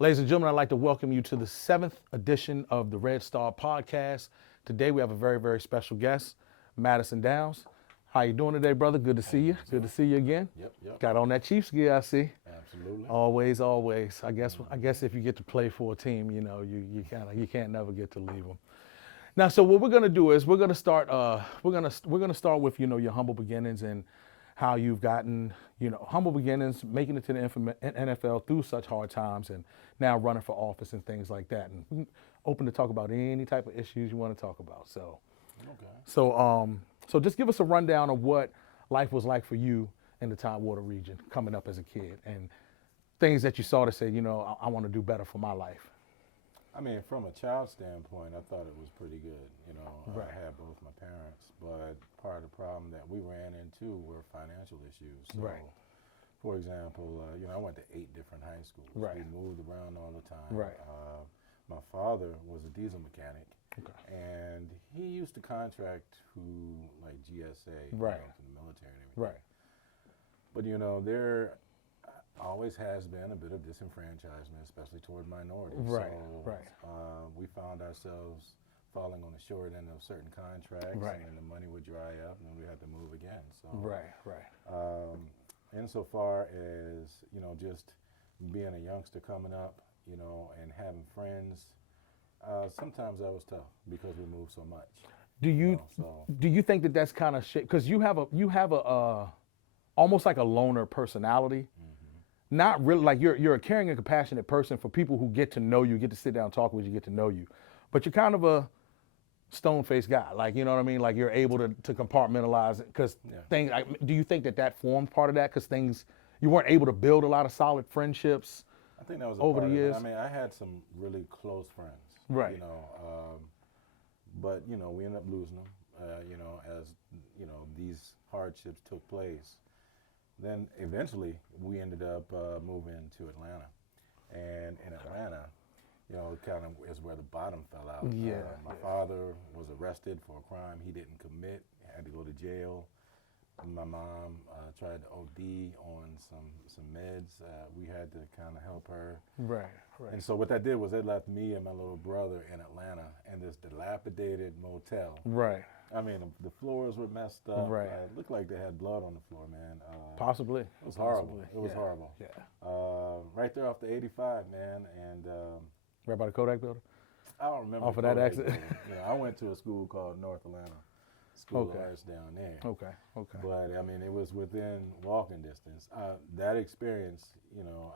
Ladies and gentlemen, I'd like to welcome you to the seventh edition of the Red Star Podcast. Today we have a very, very special guest, Madison Downs. How you doing today, brother? Good to see you. Good to see you again. Yep. Got on that Chiefs gear, I see. Absolutely. Always, always. I guess if you get to play for a team, you can't never get to leave them. Now, so what we're gonna do is we're gonna start we're gonna start with your humble beginnings and how you've gotten humble beginnings, making it to the NFL through such hard times, and now running for office and things like that. And open to talk about any type of issues you want to talk about. Okay. So just give us a rundown of what life was like for you in the Tidewater region coming up as a kid, and things that you saw to say, I want to do better for my life. I mean, from a child standpoint, I thought it was pretty good. Right. I had both my parents, but part of the problem that we ran into were financial issues. So, Right. for example, I went to 8 different high schools. Right. We moved around all the time. Right. My father was a diesel mechanic, Okay. and he used to contract to like GSA, Right. to the military and everything. Right. But there always has been a bit of disenfranchisement, especially toward minorities. Right, So right. we found ourselves falling on the short end of certain contracts, Right. and then the money would dry up, and then we had to move again. So, Right. Right. insofar as just being a youngster coming up, and having friends, sometimes that was tough because we moved so much. Do you So do you think that that's kind of shit? Because you have a almost like a loner personality. Not really like you're a caring and compassionate person for people who get to know you, get to sit down and talk with you, get to know you. But you're kind of a stone-faced guy, like, you know what I mean? Like you're able to compartmentalize it because Yeah. things. Do you think that formed part of that? Because things you weren't able to build a lot of solid friendships. I think that was a Over part the of it. years? I mean, I had some really close friends, Right. But we ended up losing them. As these hardships took place. Then eventually we ended up moving to Atlanta, and in Atlanta, kind of is where the bottom fell out. Yeah, My yeah. father was arrested for a crime he didn't commit, had to go to jail. My mom tried to OD on some meds. We had to kind of help her. Right. Right. And so what that did was it left me and my little brother in Atlanta in this dilapidated motel. Right. I mean, the floors were messed up. Right. It looked like they had blood on the floor, man. Possibly. It was horrible. It was Yeah. horrible. Yeah. Right there off the 85, man. And Right by the Kodak building. I don't remember. Off the of that Kodak accident? building. I went to a school called North Atlanta School Okay. of Arts down there. Okay. Okay. But I mean, it was within walking distance. That experience,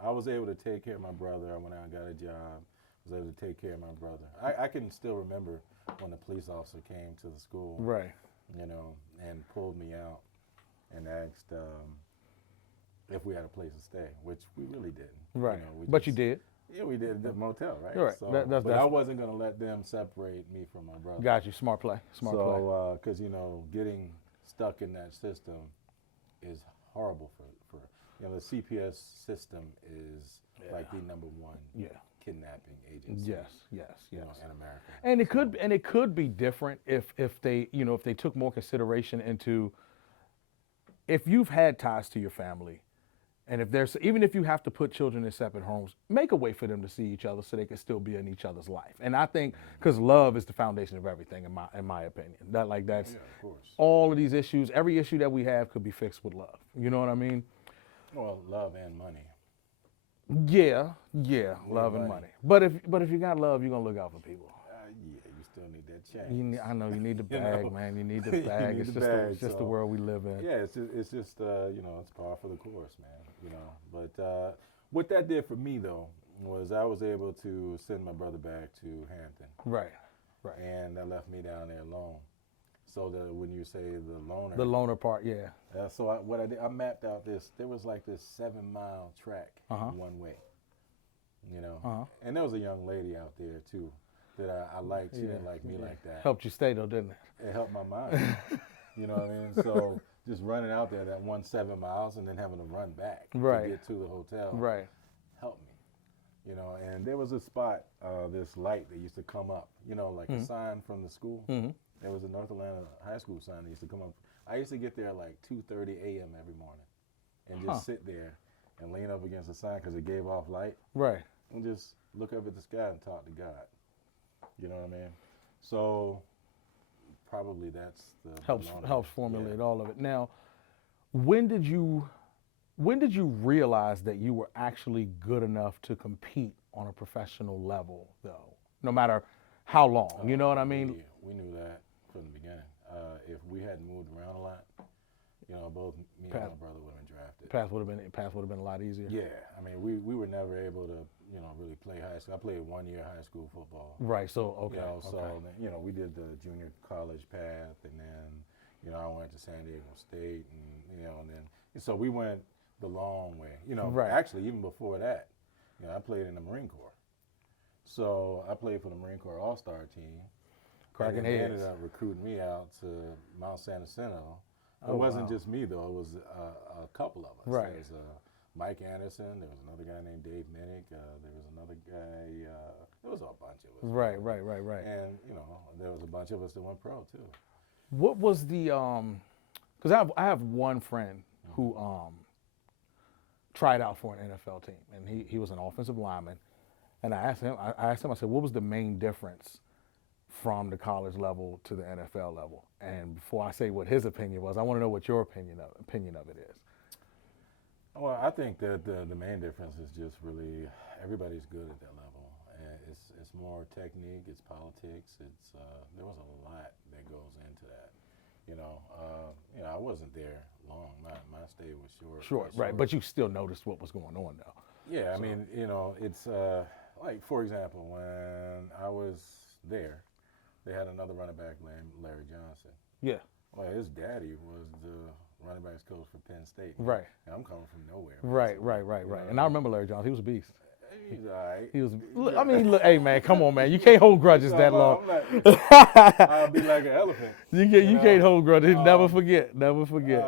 I was able to take care of my brother. I went out and got a job. Was able to take care of my brother. I can still remember when the police officer came to the school, Right. And pulled me out and asked if we had a place to stay, which we really didn't. Right. We But you just- did. Yeah, we did the motel, right? Right. So, That's- but I wasn't going to let them separate me from my brother. Got you. Smart play. Smart play. So, because getting stuck in that system is horrible for the CPS system is like the number one Yeah. kidnapping agency. Yes. In America. And it could be different if they took more consideration into if you've had ties to your family, and even if you have to put children in separate homes, make a way for them to see each other so they can still be in each other's life. And I think because love is the foundation of everything, in my opinion. That's Yeah, of course. all of these issues. Every issue that we have could be fixed with love. You know what I mean? Well, love and money. Yeah, love and money. But if you got love, you're gonna look out for people. Yeah, you still need that change. I know you need the You bag, know? man. You need the You bag. need It's the just bag, it's just the so- world we live in. Yeah, it's just it's par for the course, man. But what that did for me though was I was able to send my brother back to Hampton, Right. and that left me down there alone. So that when you say the loner, The loner part, yeah. so what I did, I mapped out there was like this 7-mile track one way, and there was a young lady out there too that I liked. She didn't like me like that. Helped you stay though, didn't it? It helped my mind. You know what I mean? So just running out there that 7 miles and then having to run back Right. to get to the hotel Right. helped me. And there was a spot, this light that used to come up, like a sign from the school. Mm-hmm. There was a North Atlanta high school sign that used to come up. I used to get there at like 2:30 a.m. every morning and just sit there and lean up against the sign because it gave off light. Right. and just look up at the sky and talk to God. You know what I mean? So probably that's the Helps blunt of helps it. formulate Yeah. all of it. Now, when did you when did you realize that you were actually good enough to compete on a professional level, though? No matter how long, you know what I mean? We knew that from the beginning. If we hadn't moved around a lot, both me and Path, my brother would have been drafted. path would have been a lot easier. Yeah, I mean, we were never able to, really play high school. I played 1 year high school football. Right. So okay. So Okay. then, we did the junior college path, and then, I went to San Diego State, and then so we went the long way. Right. Actually, even before that, I played in the Marine Corps. So I played for the Marine Corps All-Star team. Cracking and they heads. ended up recruiting me out to Mount San Jacinto. It Oh, wasn't wow. just me, though. It was a couple of us. Right. There was Mike Anderson. There was another guy named Dave Minnick. There was another guy. There was a bunch of us. Right. Right. And, there was a bunch of us that went pro, too. What was the Because I have one friend who tried out for an NFL team, and he was an offensive lineman. And I asked him, I said, what was the main difference from the college level to the NFL level? And before I say what his opinion was, I want to know what your opinion of it is. Well, I think that the main difference is just really everybody's good at that level. And it's more technique, it's politics, there was a lot that goes into that. I wasn't there long. My stay was short. Sure, right. But you still noticed what was going on, though. Yeah, I mean, it's like, for example, when I was there, they had another running back named Larry Johnson. Yeah. Well, his daddy was the running backs coach for Penn State. Right. And I'm coming from nowhere. Right. And I remember Larry Johnson. He was a beast. He's all right. He was. I mean, look, hey man, come on, man. You can't hold grudges that long. I'll be like an elephant. You can't hold grudges. Never forget. Never forget.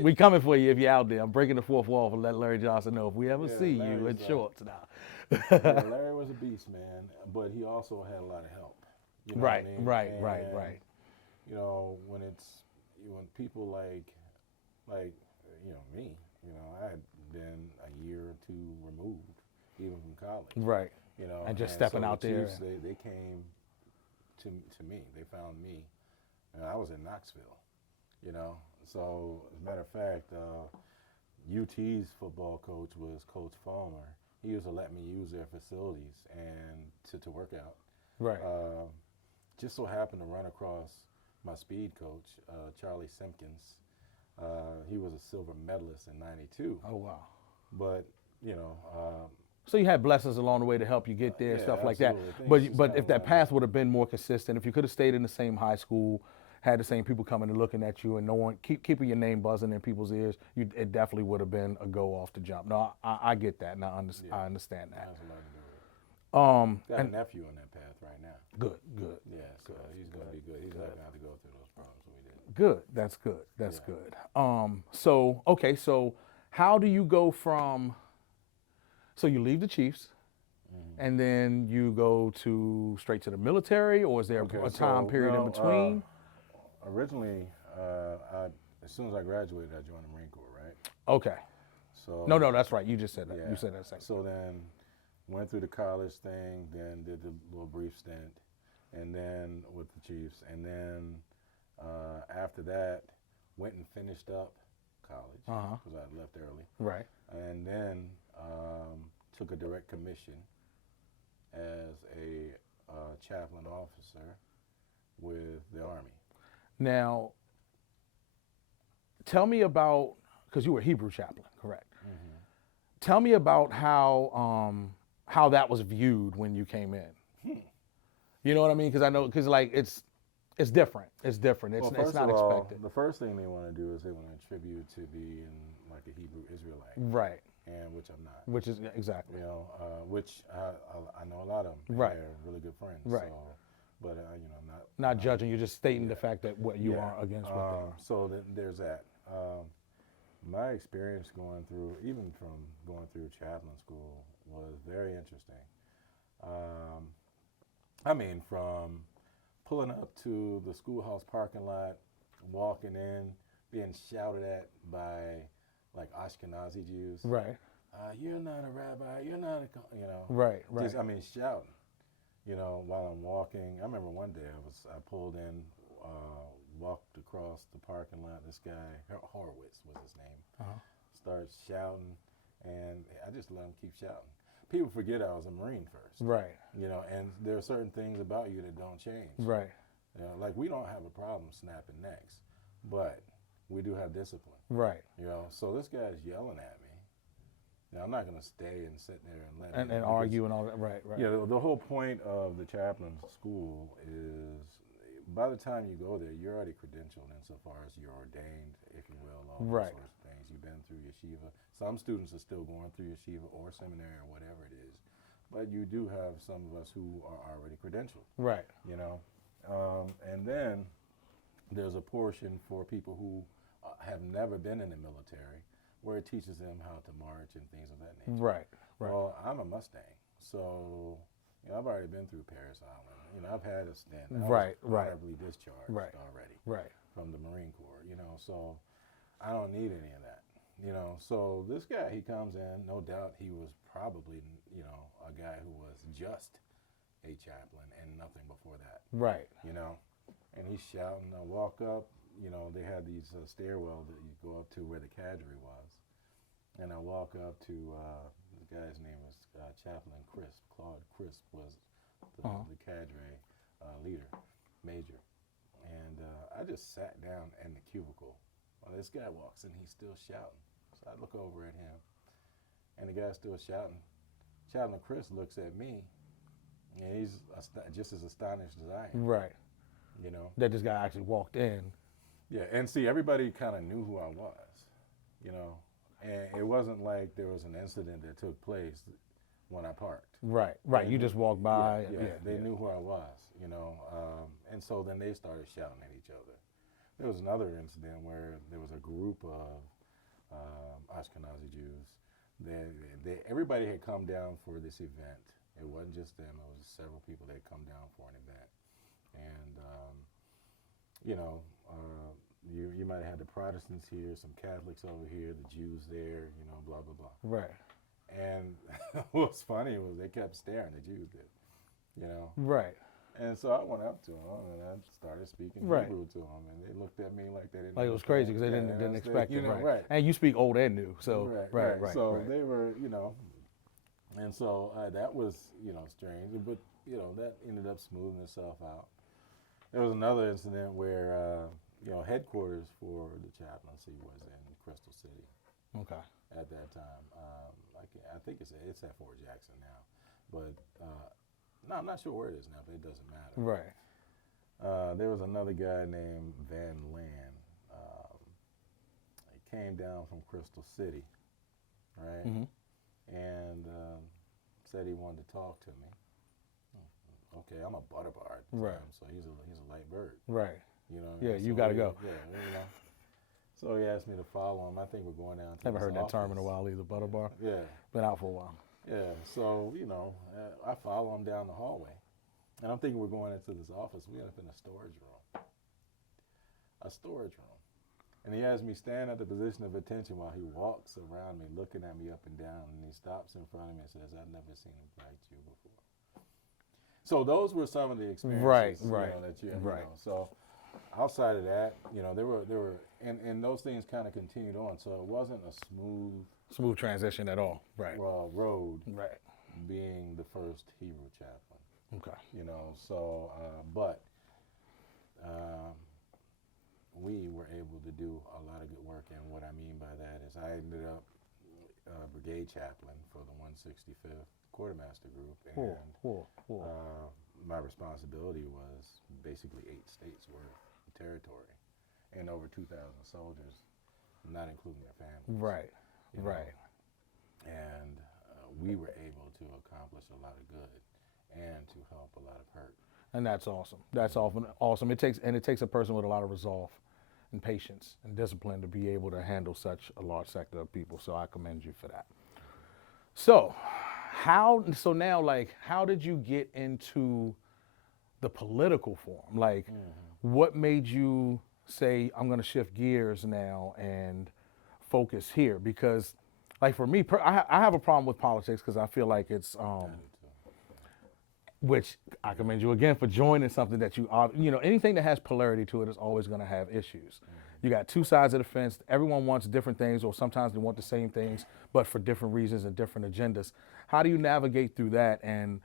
We coming for you if you're out there. I'm breaking the fourth wall for let Larry Johnson know if we ever see you in Larry's, shorts now. Yeah, Larry was a beast, man. But he also had a lot of help. You know Right, what I mean? right, And, right, right. When people like me, I had been a year or two removed, even from college. Right. And just stepping so out the there. Chiefs, they came to me. They found me, and I was in Knoxville. So as a matter of fact, UT's football coach was Coach Fulmer. He used to let me use their facilities and to work out. Right. Just so happened to run across my speed coach, Charlie Simpkins. He was a silver medalist in '92. Oh wow. But So you had blessings along the way to help you get there and yeah, stuff like that. absolutely. Things But just if that kinda path would have been more consistent, if you could have stayed in the same high school, had the same people coming and looking at you, and no one keeping your name buzzing in people's ears, it definitely would have been a go off the jump. No, I get that, and I understand that. has a lot to do with it. Got And a nephew on that path right now. good. Yeah, so he's going to be good. He's not going to have to go through those problems we did. Good. That's good. That's Yeah. good. So okay. So how do you go from? So you leave the Chiefs, and then you go straight to the military, or is there a time period in between? Originally, as soon as I graduated, I joined the Marine Corps, right? Okay. So No, that's right. You just said that. yeah. You said that second. So then went through the college thing, then did the little brief stint, and then with the Chiefs, and then after that went and finished up college because I left early, Right. and then took a direct commission as a chaplain officer with the Army. Now, tell me about, because you were a Hebrew chaplain, correct? Tell me about how that was viewed when you came in. You know what I mean? Because I know, like it's different. It's different. It's Well, first not of all, expected. the first thing they want to do is they want to attribute to being like a Hebrew Israelite, Right. and which I'm not. Which is exactly. Which I know a lot of them. Right. They're really good friends. Right. So, but I'm Not judging. You're just stating the Yeah. fact that what you Yeah. are against what they are. So there's that. My experience going through chaplain school was very interesting. From pulling up to the schoolhouse parking lot, walking in, being shouted at by like Ashkenazi Jews. Right. You're not a rabbi. You're not a, Right, right. just, I mean, shouting, while I'm walking. I remember one day I pulled in, walked across the parking lot. This guy, Horowitz was his name, Uh-huh. started shouting, and I just let him keep shouting. People forget I was a Marine first, Right, and there are certain things about you that don't change. right, Like we don't have a problem snapping necks, but we do have discipline. right. So this guy's yelling at me. I'm not going to stay and sit there and let And him, argue and all that. Right, right. Yeah, the whole point of the chaplain's school is by the time you go there, you're already credentialed insofar as you're ordained, if you will, all those Right. sorts of things. You've been through yeshiva. Some students are still going through yeshiva or seminary or whatever it is, but you do have some of us who are already credentialed. Right. And then there's a portion for people who have never been in the military, where it teaches them how to march and things of that nature. Right, right. Well, I'm a Mustang, so I've already been through Paris Island. I've had a stint. I Right, was right. honorably discharged Right. already Right. from the Marine Corps. So I don't need any of that. So this guy, he comes in. No doubt, he was probably a guy who was just a chaplain and nothing before that. Right. And he's shouting. I walk up. They had these stairwell that you go up to where the cadre was. And I walk up to, the guy's name was Chaplain Crisp. Claude Crisp was the cadre leader, major. And I just sat down in the cubicle. Well, this guy walks in, he's still shouting. So I look over at him, and the guy's still shouting. Chaplain Crisp looks at me, and he's just as astonished as I am. Right. That this guy actually walked in. Yeah, and see, everybody kind of knew who I was, and it wasn't like there was an incident that took place when I parked. Right, right. You just walked by. They knew who I was, and so then they started shouting at each other. There was another incident where there was a group of Ashkenazi Jews. Everybody had come down for this event. It wasn't just them. It was several people that had come down for an event, and you might have had the Protestants here, some Catholics over here, the Jews there, blah, blah, blah. Right. And what's funny was they kept staring, the Jews did, Right. And so I went up to them and I started speaking Hebrew to them, and they looked at me like they didn't. Like it was crazy because they didn't expect it. Right. And you speak Old and New, so right. So they were, and so that was, strange, but that ended up smoothing itself out. There was another incident where, headquarters for the chaplaincy was in Crystal City. Okay. At that time, I think it's at Fort Jackson now, but no, I'm not sure where it is now, but it doesn't matter. Right. There was another guy named Van Lan. He came down from Crystal City, right, and said he wanted to talk to me. Okay, I'm a butter bar at the time, so he's a light bird. Right. Yeah, so you got to go. Yeah, So he asked me to follow him. I think we're going down to Haven't heard his that term office. in a while either, butter bar. Yeah. Been out for a while. Yeah, so, I follow him down the hallway. And I'm thinking we're going into this office. We end up in a storage room. A storage room. And he has me stand at the position of attention while he walks around me, looking at me up and down. And he stops in front of me and says, I've never seen him like you before. So those were some of the experiences that you know. So outside of that, there were and those things kind of continued on. So it wasn't a smooth transition at all. Right. Road. Right. Being the first Hebrew chaplain. Okay. So but we were able to do a lot of good work, and what I mean by that is I ended up brigade chaplain for the 165th Quartermaster Group, and my responsibility was basically 8 states worth of territory and over 2,000 soldiers, not including their families. Right, right. And we were able to accomplish a lot of good and to help a lot of hurt. And that's awesome. That's awesome. It takes a person with a lot of resolve and patience and discipline to be able to handle such a large sector of people. So I commend you for that. So how did you get into the political form? Like, what made you say, I'm going to shift gears now and focus here? Because like for me, I have a problem with politics because I feel like it's I do too. which I commend you again for joining something that anything that has polarity to it is always going to have issues. You got two sides of the fence. Everyone wants different things, or sometimes they want the same things, but for different reasons and different agendas. How do you navigate through that? And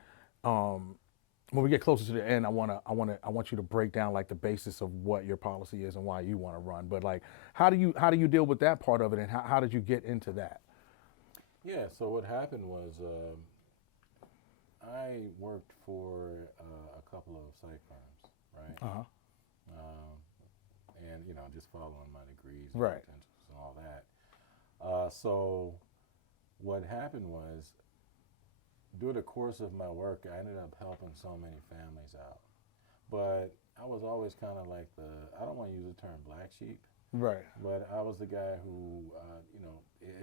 when we get closer to the end, I want you to break down like the basis of what your policy is and why you want to run. But like, how do you deal with that part of it, and how did you get into that? Yeah. So what happened was I worked for a couple of psych firms, right? Uh huh. Um, and just following my degrees and Right. potentials and all that. So what happened was, during the course of my work, I ended up helping so many families out. But I was always kind of like I don't want to use the term black sheep, Right. but I was the guy who,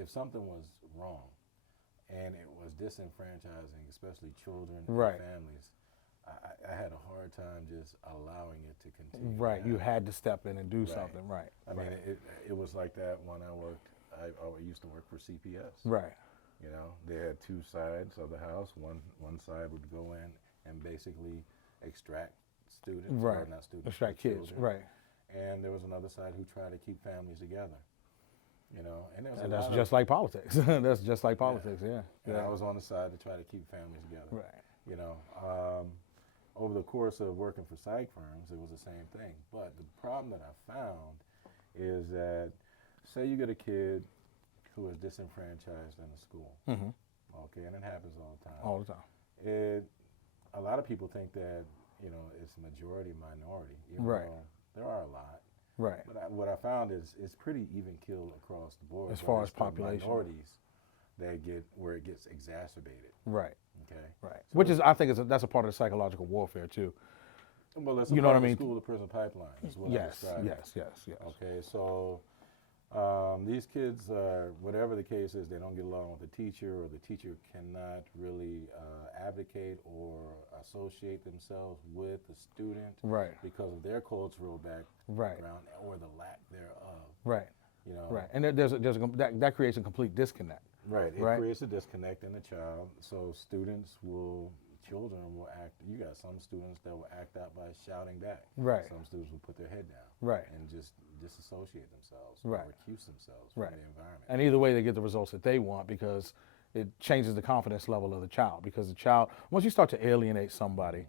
if something was wrong and it was disenfranchising, especially children Right. and families, I had a hard time just allowing it to continue. Right. You Now, had to step in and do Right. something. Right. I mean, it was like that when I worked. I used to work for CPS. Right. They had two sides of the house. One side would go in and basically extract students, Right. or not students, Extract but kids. children. Right. And there was another side who tried to keep families together. And there was And a that's lot just like politics. That's just like politics. Yeah. and Yeah. I was on the side to try to keep families together. Right. You know, over the course of working for psych firms, it was the same thing. But the problem that I found is that, say you get a kid who is disenfranchised in a school, Mm-hmm. okay, and it happens all the time. All the time. A lot of people think that it's majority minority, even Right. though there are a lot. Right. But what I found is it's pretty even killed across the board. As but far it's as the population. minorities that get where it gets exacerbated. Right. Okay. Right. So Which is, I think, that's a part of the psychological warfare too. Well, it's a You know part what of I mean? the school to prison pipeline. Is what I Yes. describe it. Yes. Okay, so these kids are, whatever the case is, they don't get along with the teacher, or the teacher cannot really advocate or associate themselves with the student Right. because of their cultural Right. background or the lack thereof. Right. You know, Right. And that creates a complete disconnect. Right. It Right. creates a disconnect in the child. So children will act. You got some students that will act out by shouting back. Right. Some students will put their head down. Right. And just disassociate themselves. Right. Or recuse themselves Right. from the environment. And either way, they get the results that they want because it changes the confidence level of the child. Because the child, once you start to alienate somebody,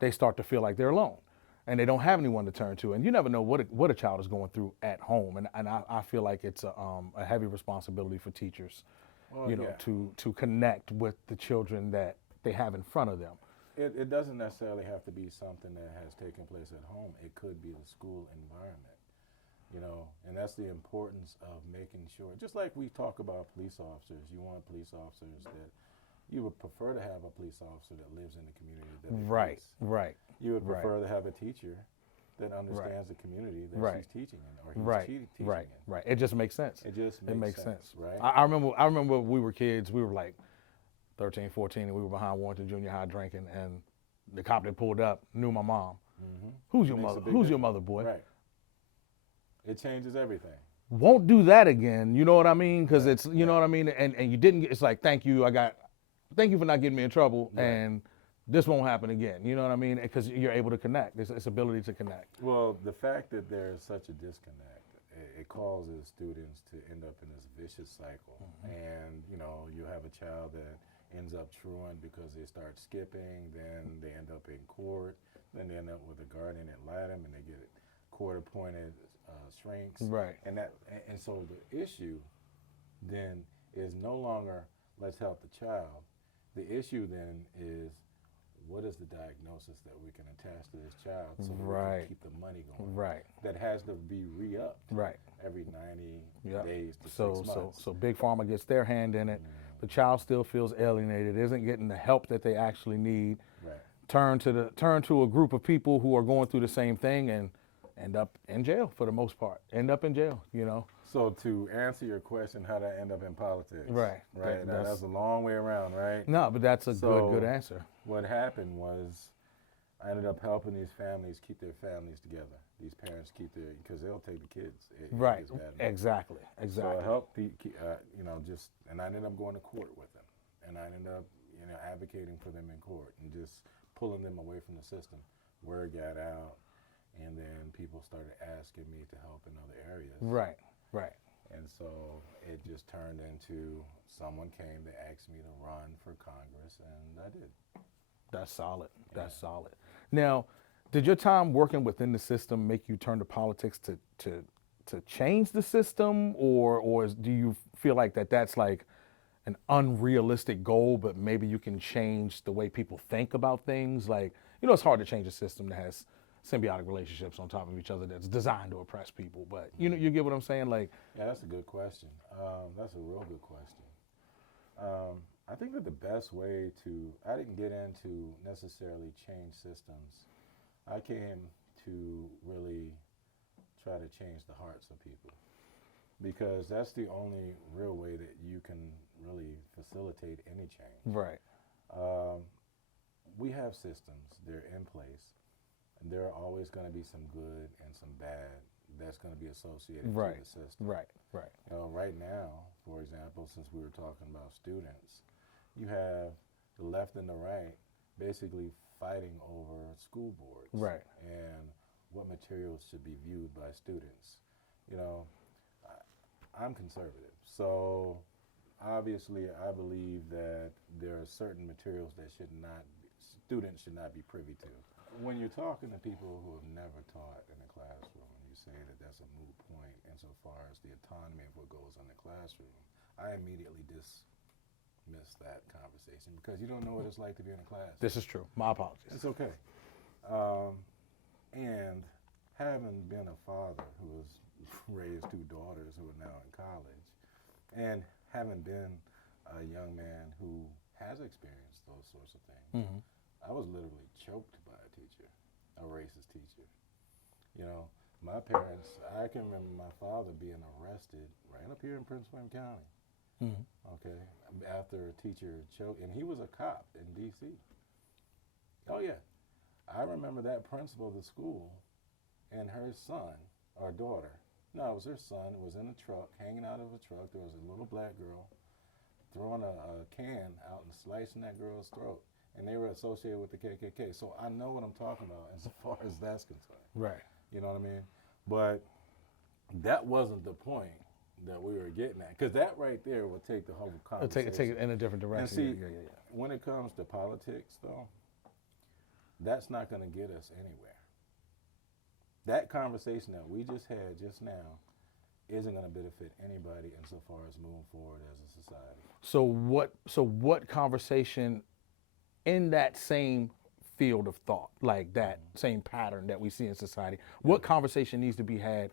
they start to feel like they're alone, and they don't have anyone to turn to. And you never know what a child is going through at home. And I feel like it's a heavy responsibility for teachers, Well, yeah. to connect with the children that they have in front of them. It doesn't necessarily have to be something that has taken place at home. It could be the school environment. And that's the importance of making sure, just like we talk about police officers, you want police officers that you would prefer to have a police officer that lives in the community that they Right. police. Right. You would Right. prefer to have a teacher that understands the community that Right. she's teaching in, or he's Right. teaching Right. in. Right. It just makes sense. It just It makes sense. right? I remember when we were kids, we were like 13, 14, and we were behind Warrenton Junior High drinking, and the cop that pulled up knew my mom. Mhm. Who's your Makes a mother? big Who's your difference. mother, boy? Right. It changes everything. Won't do that again. You know what I mean? Because Right, it's, you know what I mean? And you didn't get, it's like, thank you for not getting me in trouble, Right. and this won't happen again. You know what I mean? Because you're able to connect. It's ability to connect. Well, the fact that there's such a disconnect, it causes students to end up in this vicious cycle. And, you have a child that ends up truant because they start skipping, then they end up in court, then they end up with a guardian ad litem, and they get court-appointed shrinks. Right. And so the issue then is no longer let's help the child. The issue then is, what is the diagnosis that we can attach to this child so that we Right. can keep the money going? Right. That has to be re-upped Right. every 90 Yep. days to So 6 months. so Big Pharma gets their hand in it. The child still feels alienated, isn't getting the help that they actually need. Right. Turn to a group of people who are going through the same thing and end up in jail for the most part. End up in jail, So to answer your question, how did I end up in politics? Right. Right. Now, That's- that's a long way around, right? No, but that's a So- good answer. What happened was I ended up helping these families keep their families together. These parents keep because they'll take the kids. It Right. gets bad enough. Exactly. exactly. So I helped, and I ended up going to court with them, and I ended up, advocating for them in court and just pulling them away from the system. Word got out, and then people started asking me to help in other areas. Right, right. And so it just turned into someone came to ask me to run for Congress, and I did. That's solid. That's Yeah. solid. Now, did your time working within the system make you turn to politics to change the system, do you feel like that's like an unrealistic goal, but maybe you can change the way people think about things? Like, it's hard to change a system that has symbiotic relationships on top of each other that's designed to oppress people. But you get what I'm saying? Like, Yeah, that's a good question. That's a real good question. I think that the best way I didn't get into necessarily change systems. I came to really try to change the hearts of people because that's the only real way that you can really facilitate any change. right, Um, we have systems, they're in place, and there are always going to be some good and some bad that's going to be associated right, to the system. right, right, Right now, for example, since we were talking about students, you have the left and the right basically fighting over school boards right, and what materials should be viewed by students. You know, I'm conservative, so obviously I believe that there are certain materials that students should not be privy to. When you're talking to people who have never taught in a classroom, and you say that that's a moot point insofar as the autonomy of what goes on in the classroom, I immediately dismiss that conversation because you don't know what it's like to be in a class. This is true. My apologies. It's okay. And having been a father who has raised two daughters who are now in college, and having been a young man who has experienced those sorts of things, I was literally choked by a teacher, a racist teacher. My parents, I can remember my father being arrested right up here in Prince William County, okay, after a teacher choked, and he was a cop in D.C. Oh, yeah. I remember that principal of the school and her son or daughter. No, it was her son. It was in a truck, hanging out of a truck. There was a little black girl throwing a can out and slicing that girl's throat. And they were associated with the KKK. So I know what I'm talking about as far as that's concerned. Right. You know what I mean? But that wasn't the point that we were getting at. Because that right there will take the whole conversation. Take it in a different direction. And see, yeah. when it comes to politics, though, that's not going to get us anywhere. That conversation that we just had just now isn't going to benefit anybody insofar as moving forward as a society. So what conversation in that same field of thought, like that same pattern that we see in society, what conversation needs to be had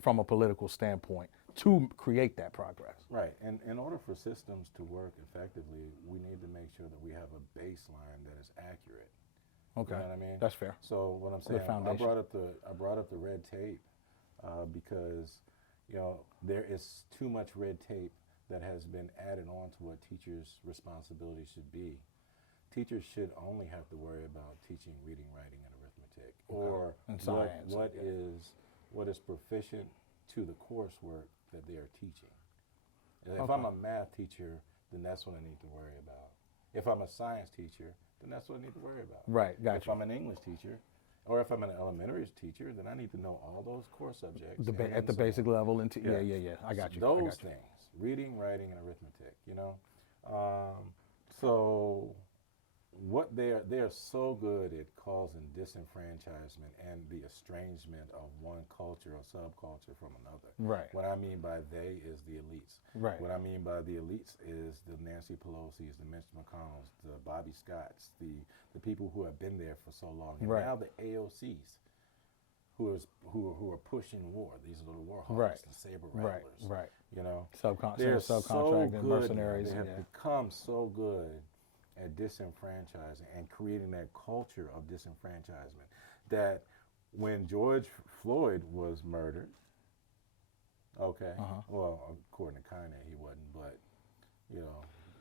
from a political standpoint to create that progress? Right. And in order for systems to work effectively, we need to make sure that we have a baseline that is accurate. Okay. You know what I mean? That's fair. So what I'm saying, I foundation. brought up the red tape because there is too much red tape that has been added on to what teachers' responsibility should be. Teachers should only have to worry about teaching reading, writing, and arithmetic, or And science. what is proficient to the coursework that they are teaching. If Okay. I'm a math teacher, then that's what I need to worry about. If I'm a science teacher, then that's what I need to worry about. Right, If gotcha. I'm an English teacher, or if I'm an elementary teacher, then I need to know all those core subjects. At the basic level, and yeah. I got you. Those things, reading, writing, and arithmetic. So what they are so good at causing disenfranchisement and the estrangement of one culture or subculture from another. Right. What I mean by they is the elites. Right. What I mean by the elites is the Nancy Pelosi's, the Mitch McConnells, the Bobby Scotts, the people who have been there for so long, and Right. now the AOCs, who are pushing war. These are the war hawks, Right. the saber Right. rattlers. Right. They're so Subcontracting, good. mercenaries. They have Yeah. become so good at disenfranchising and creating that culture of disenfranchisement that when George Floyd was murdered, okay, well, according to Kanye, he wasn't, but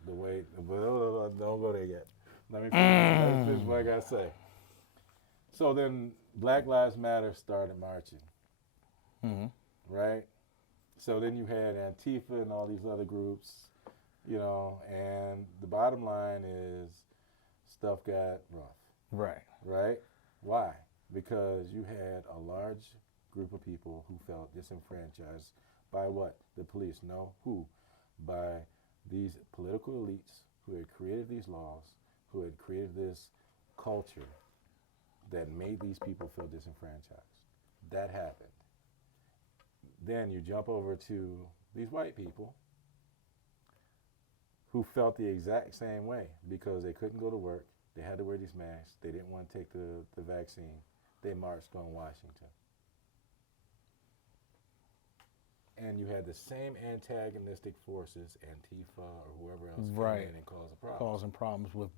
the way, don't go there yet. Let me finish what I gotta say. So then Black Lives Matter started marching, right? So then you had Antifa and all these other groups, and the bottom line is stuff got rough, Right. right? Why? Because you had a large group of people who felt disenfranchised by what? The police. No, who? By these political elites who had created these laws, who had created this culture that made these people feel disenfranchised. That happened. Then you jump over to these white people who felt the exact same way because they couldn't go to work. They had to wear these masks. They didn't want to take the vaccine. They marched on Washington. And you had the same antagonistic forces, Antifa or whoever else, Right. came in and caused a problem. Causing problems with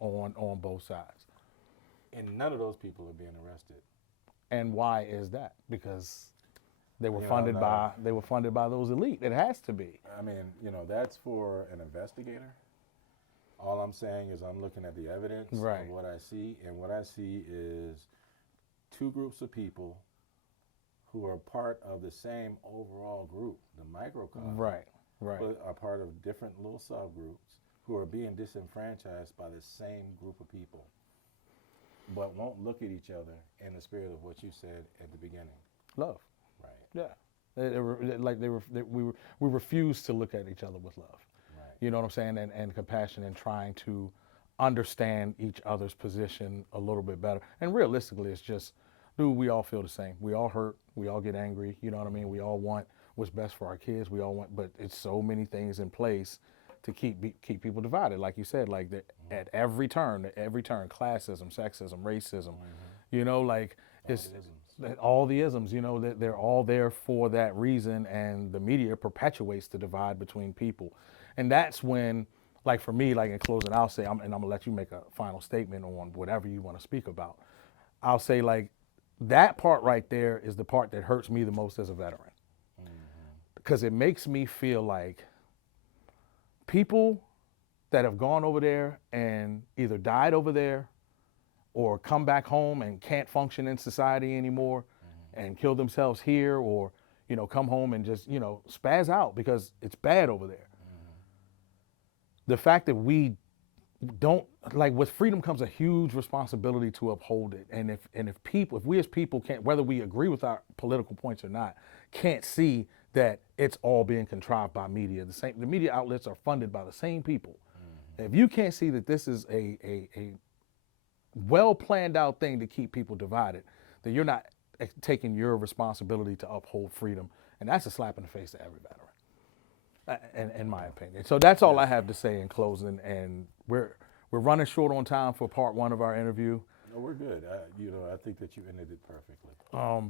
on both sides. And none of those people are being arrested. And why is that? Because they were You know, funded no. by those elite. It has to be. I mean, that's for an investigator. All I'm saying is I'm looking at the evidence Right. of what I see, and what I see is two groups of people who are part of the same overall group, the microcosm, Right. Right. but are part of different little subgroups who are being disenfranchised by the same group of people, but won't look at each other in the spirit of what you said at the beginning. Love. Right. Yeah. We refuse to look at each other with love. Right. You know what I'm saying? And compassion, and trying to understand each other's position a little bit better. And realistically, it's just, dude, we all feel the same. We all hurt. We all get angry. You know what I mean? We all want what's best for our kids. We all want, but it's so many things in place to keep people divided. Like you said, like at every turn, classism, sexism, racism. You know, like it's all the isms. You know, that they're all there for that reason, and the media perpetuates the divide between people. And that's when, like for me, like in closing, I'll say, and I'm gonna let you make a final statement on whatever you want to speak about. I'll say, like, that part right there is the part that hurts me the most as a veteran, because it makes me feel like people that have gone over there and either died over there or come back home and can't function in society anymore and kill themselves here, or, come home and just, spaz out because it's bad over there. The fact that we don't, like, with freedom comes a huge responsibility to uphold it. And if we as people can't, whether we agree with our political points or not, can't see that it's all being contrived by media. The media outlets are funded by the same people. If you can't see that this is a well planned out thing to keep people divided, then you're not taking your responsibility to uphold freedom. And that's a slap in the face to every veteran, in my opinion. So that's all I have to say in closing. And we're running short on time for part one of our interview. No, we're good. I think that you ended it perfectly.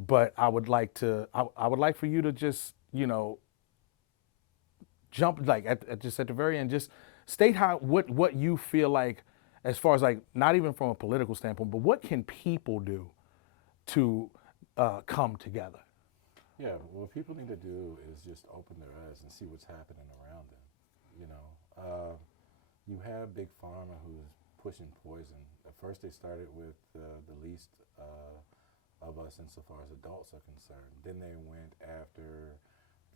But I would like for you to just, jump, like, just at the very end, just state what you feel like, as far as, like, not even from a political standpoint, but what can people do to come together? Yeah, what people need to do is just open their eyes and see what's happening around them. You have Big Pharma who's pushing poison. At first they started with the least of us insofar as adults are concerned. Then they went after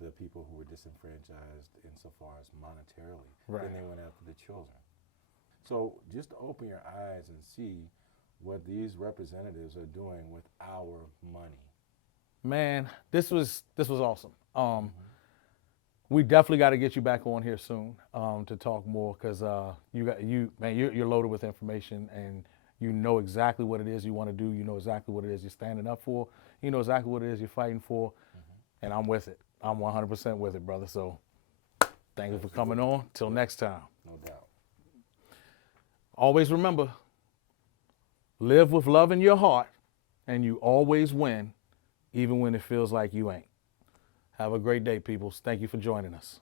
the people who were disenfranchised insofar as monetarily. Right. Then they went after the children. So just open your eyes and see what these representatives are doing with our money. Man, this was awesome. We definitely got to get you back on here soon to talk more, because you're loaded with information, and you know exactly what it is you want to do. You know exactly what it is you're standing up for. You know exactly what it is you're fighting for, and I'm with it. I'm 100% with it, brother. So thank you for coming on. Till next time. No doubt. Always remember, live with love in your heart, and you always win, even when it feels like you ain't. Have a great day, peoples. Thank you for joining us.